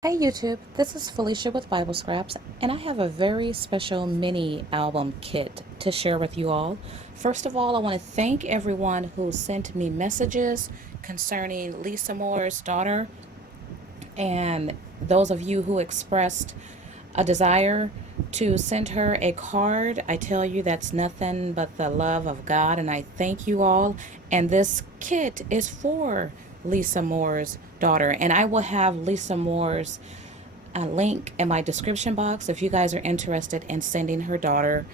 Hey YouTube, this is Felicia with Bible Scraps, and I have a very special mini album kit to share with you all. First of all, I want to thank everyone who sent me messages concerning Lisa Moore's daughter, and those of you who expressed a desire to send her a card. I tell you, that's nothing but the love of God, and I thank you all. And this kit is for Lisa Moore's daughter, and I will have Lisa Moore's link in my description box if you guys are interested in sending her daughter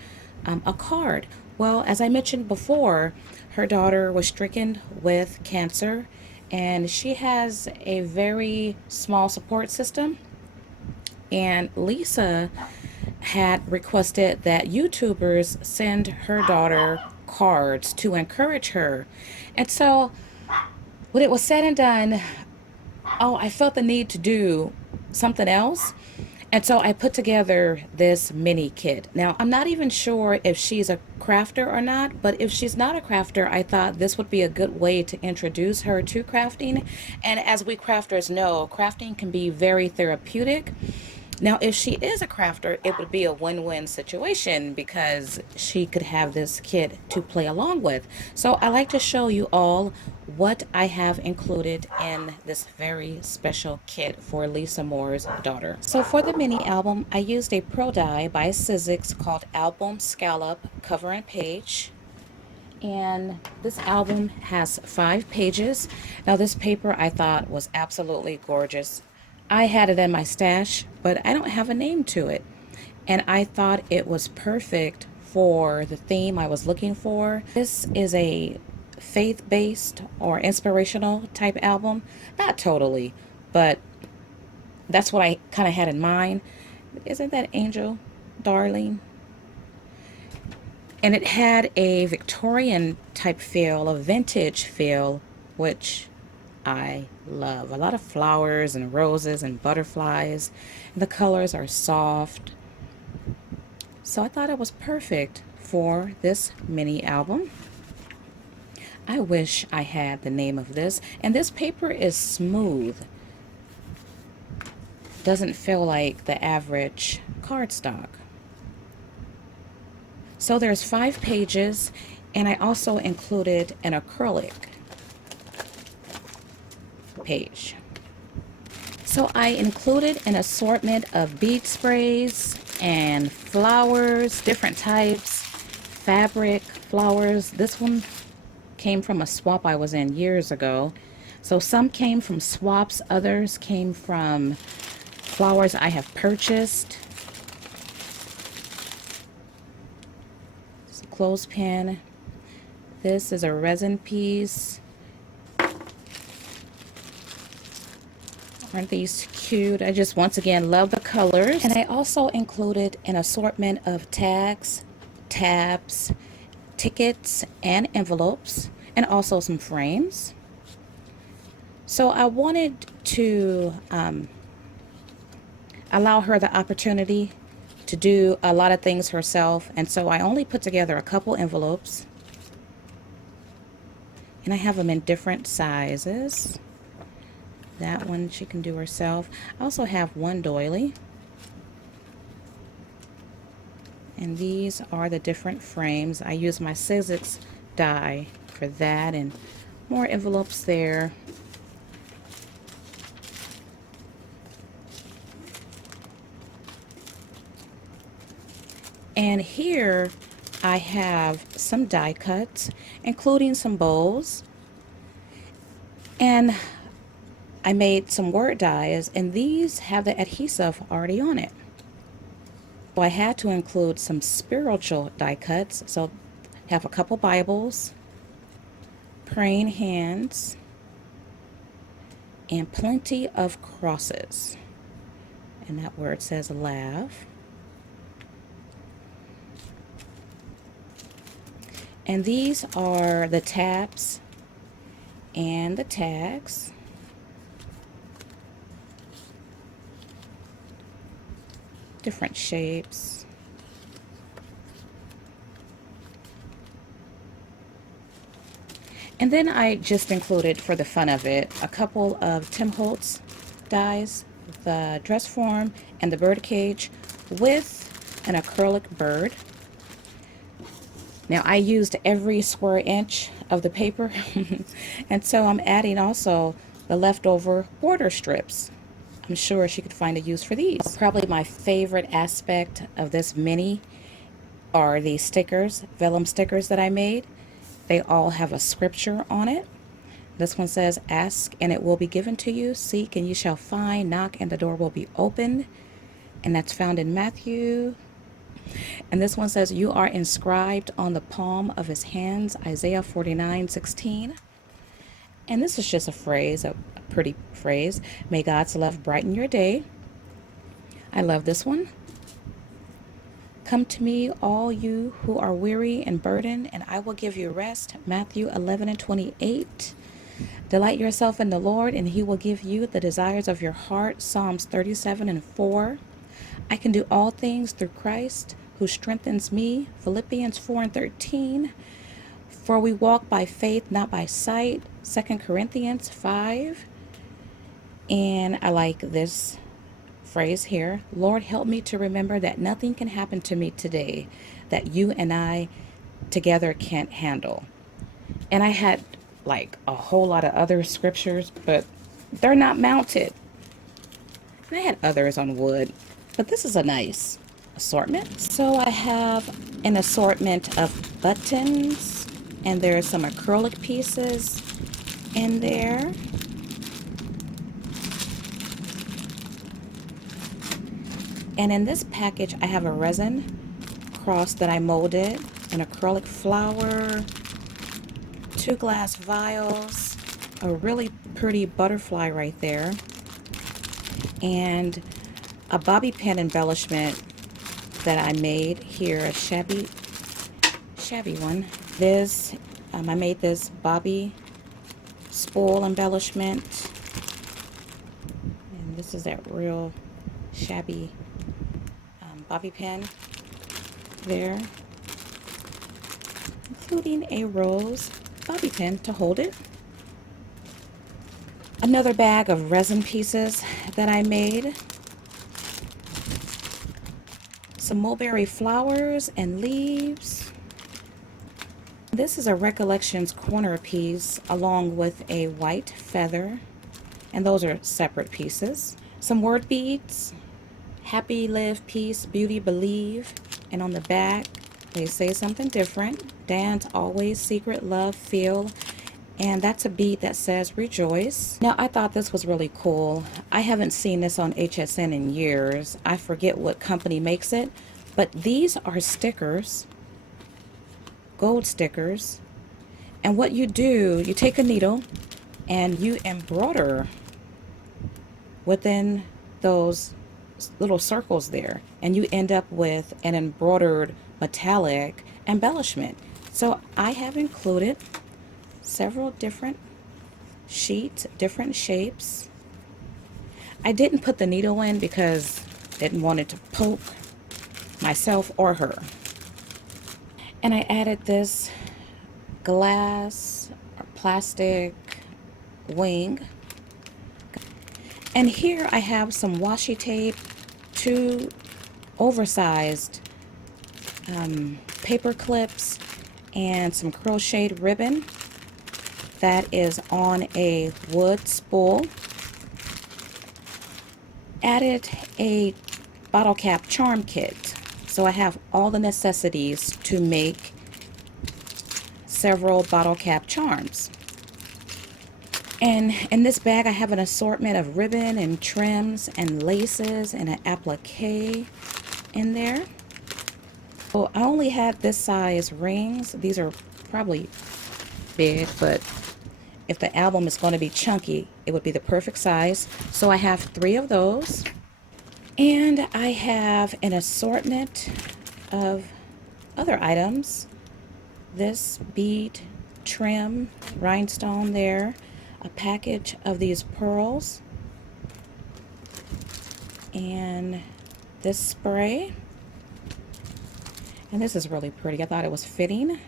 a card. Well, as I mentioned before, her daughter was stricken with cancer, and she has a very small support system. And Lisa had requested that YouTubers send her daughter cards to encourage her. And so, when it was said and done, I felt the need to do something else. And so I put together this mini kit. Now, I'm not even sure if she's a crafter or not, but if she's not a crafter, I thought this would be a good way to introduce her to crafting. And as we crafters know, crafting can be very therapeutic. Now, if she is a crafter, it would be a win-win situation because she could have this kit to play along with. So I like to show you all what I have included in this very special kit for Lisa Moore's daughter. So for the mini album, I used a pro die by Sizzix called Album Scallop Cover and Page. And this album has 5 pages. Now, this paper I thought was absolutely gorgeous. I had it in my stash, but I don't have a name to it. And I thought it was perfect for the theme I was looking for. This is a faith-based or inspirational type album. Not totally, but that's what I kind of had in mind. Isn't that Angel, darling? And it had a Victorian type feel, a vintage feel, which I love. A lot of flowers and roses and butterflies. The colors are soft. So I thought it was perfect for this mini album. I wish I had the name of this. And this paper is smooth. Doesn't feel like the average cardstock. So there's 5 pages, and I also included an acrylic page. So I included an assortment of bead sprays and flowers, different types, fabric flowers. This one came from a swap I was in years ago. So some came from swaps, others came from flowers I have purchased. It's a clothespin. This is a resin piece. Aren't these cute? I just once again love the colors. And I also included an assortment of tags, tabs, tickets, and envelopes, and also some frames. So I wanted to allow her the opportunity to do a lot of things herself, and so I only put together a couple envelopes, and I have them in different sizes. That one she can do herself. I also have one doily. And these are the different frames. I use my Sizzix die for that, and more envelopes there. And here I have some die cuts, including some bowls. And I made some word dies, and these have the adhesive already on it. So I had to include some spiritual die cuts. So I have a couple Bibles, praying hands, and plenty of crosses. And that word says laugh. And these are the tabs and the tags. Different shapes. And then I just included, for the fun of it, a couple of Tim Holtz dies the dress form and the bird cage with an acrylic bird. Now I used every square inch of the paper and so I'm adding also the leftover border strips. I'm sure she could find a use for these. Probably my favorite aspect of this mini are these stickers, vellum stickers that I made. They all have a scripture on it. This one says, ask and it will be given to you, seek and you shall find, knock and the door will be opened. And that's found in Matthew. And this one says, you are inscribed on the palm of his hands, Isaiah 49:16. And this is just a phrase, a pretty phrase. May God's love brighten your day. I love this one. Come to me, all you who are weary and burdened, and I will give you rest. Matthew 11:28. Delight yourself in the Lord, and he will give you the desires of your heart. Psalms 37:4. I can do all things through Christ who strengthens me. Philippians 4:13. For we walk by faith, not by sight. 2 Corinthians 5. And I like this phrase here. Lord, help me to remember that nothing can happen to me today that you and I together can't handle. And I had like a whole lot of other scriptures, but they're not mounted. And I had others on wood, but this is a nice assortment. So I have an assortment of buttons, and there's some acrylic pieces in there. And in this package, I have a resin cross that I molded, an acrylic flower, 2 glass vials, a really pretty butterfly right there, and a bobby pin embellishment that I made here, a shabby one. This, I made this bobby spool embellishment, and this is that real shabby bobby pin there, including a rose bobby pin to hold it. Another bag of resin pieces that I made. Some mulberry flowers and leaves. This is a Recollections corner piece along with a white feather, and those are separate pieces. Some word beads. Happy, live, peace, beauty, believe. And on the back, they say something different. Dance, always, secret, love, feel. And that's a bead that says rejoice. Now, I thought this was really cool. I haven't seen this on HSN in years. I forget what company makes it. But these are stickers, gold stickers. And what you do, you take a needle and you embroider within those little circles there, and you end up with an embroidered metallic embellishment. So I have included several different sheets, different shapes. I didn't put the needle in because I didn't want it to poke myself or her. And I added this glass or plastic wing. And here I have some washi tape, 2 oversized paper clips, and some crocheted ribbon that is on a wood spool. Added a bottle cap charm kit. So I have all the necessities to make several bottle cap charms. And in this bag, I have an assortment of ribbon and trims and laces and an applique in there. So I only had this size rings. These are probably big, but if the album is going to be chunky, it would be the perfect size. So I have 3 of those. And I have an assortment of other items. This bead trim, rhinestone there. A package of these pearls, and this spray, and this is really pretty. I thought it was fitting.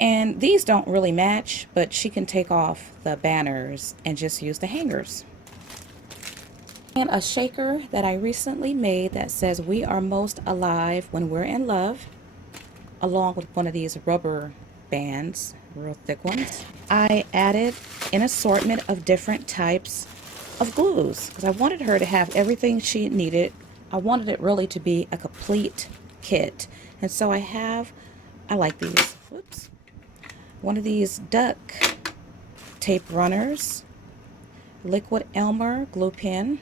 And these don't really match, but she can take off the banners and just use the hangers. And a shaker that I recently made that says we are most alive when we're in love, along with one of these rubber bands, real thick ones. I added an assortment of different types of glues because I wanted her to have everything she needed. I wanted it really to be a complete kit. And so I like these, whoops, one of these duck tape runners, liquid Elmer glue pen,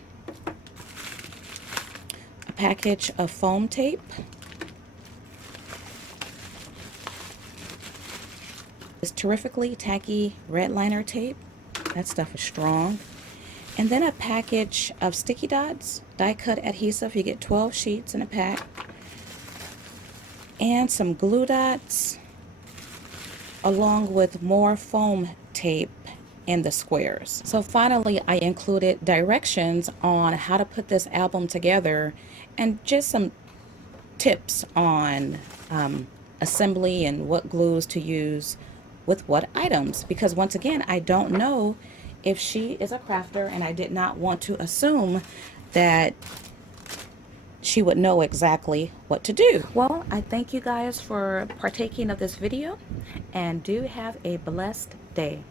a package of foam tape, this terrifically tacky red liner tape, that stuff is strong, and then a package of sticky dots, die cut adhesive. You get 12 sheets in a pack, and some glue dots along with more foam tape in the squares. So finally I included directions on how to put this album together and just some tips on assembly and what glues to use with what items, because once again I don't know if she is a crafter and I did not want to assume that she would know exactly what to do. Well, I thank you guys for partaking of this video and do have a blessed day.